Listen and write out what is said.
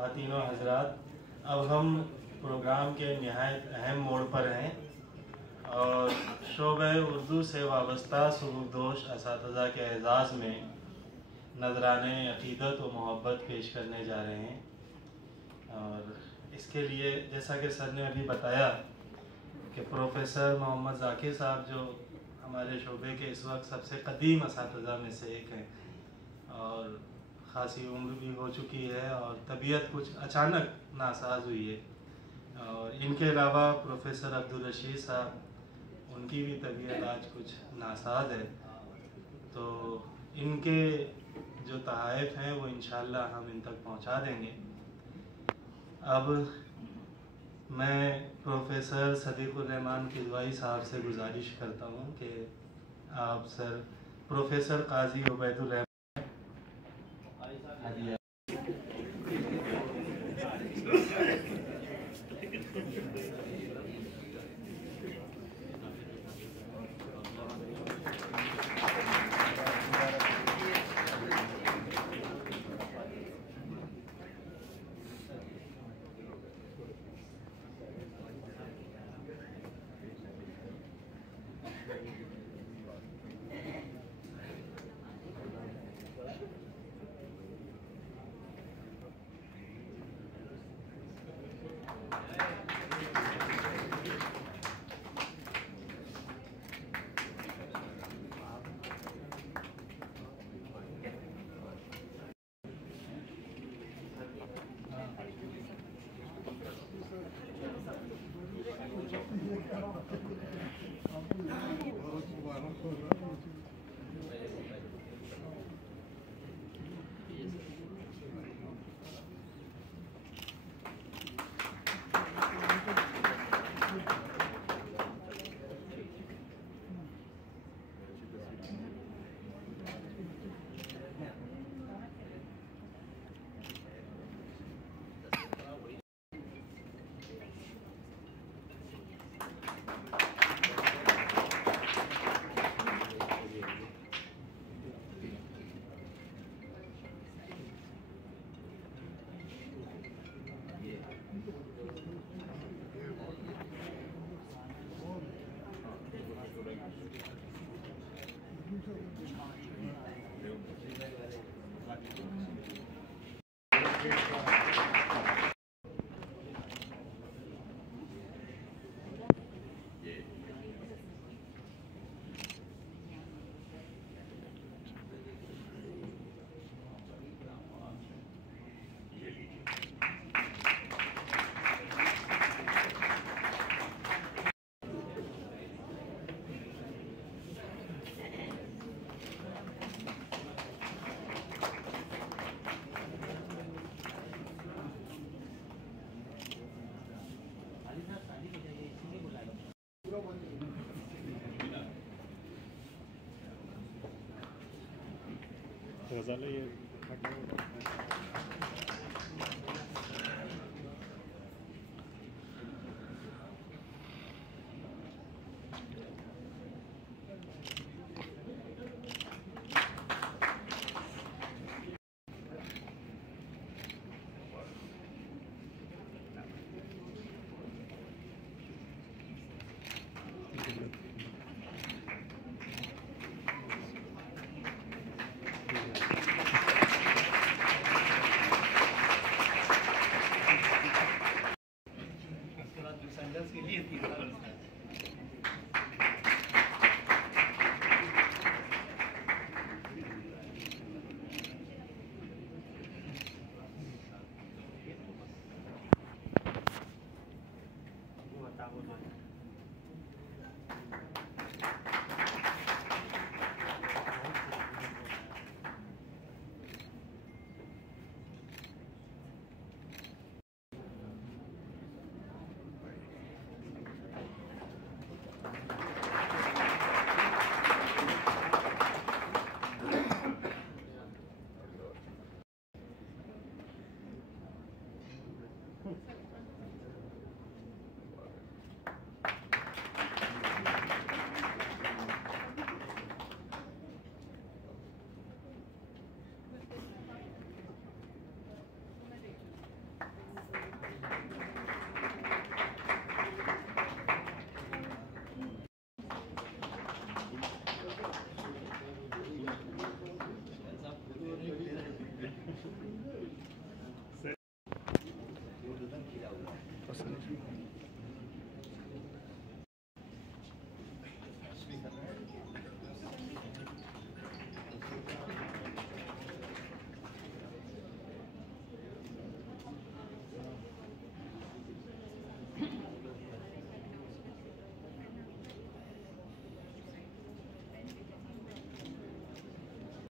ख़वातीन हज़रात, अब हम प्रोग्राम के नहायत अहम मोड़ पर हैं और शोबे उर्दू से वाबस्ता सुबुकदोश असातिज़ा के एज़ाज़ में नज़राने अक़ीदत व मोहब्बत पेश करने जा रहे हैं। और इसके लिए जैसा कि सर ने अभी बताया कि प्रोफेसर मोहम्मद ज़ाकिर साहब जो हमारे शोबे के इस वक्त सबसे कदीम असातिज़ा में से एक हैं और ख़ासी उम्र भी हो चुकी है और तबीयत कुछ अचानक नासाज हुई है। और इनके अलावा प्रोफेसर अब्दुल रशीद साहब, उनकी भी तबीयत आज कुछ नासाज है, तो इनके जो तहाइफ हैं वो इंशाअल्लाह हम इन तक पहुंचा देंगे। अब मैं प्रोफेसर सदीकुर रहमान किदवाई साहब से गुजारिश करता हूँ कि आप सर प्रोफेसर काजी उबैदुल रहमान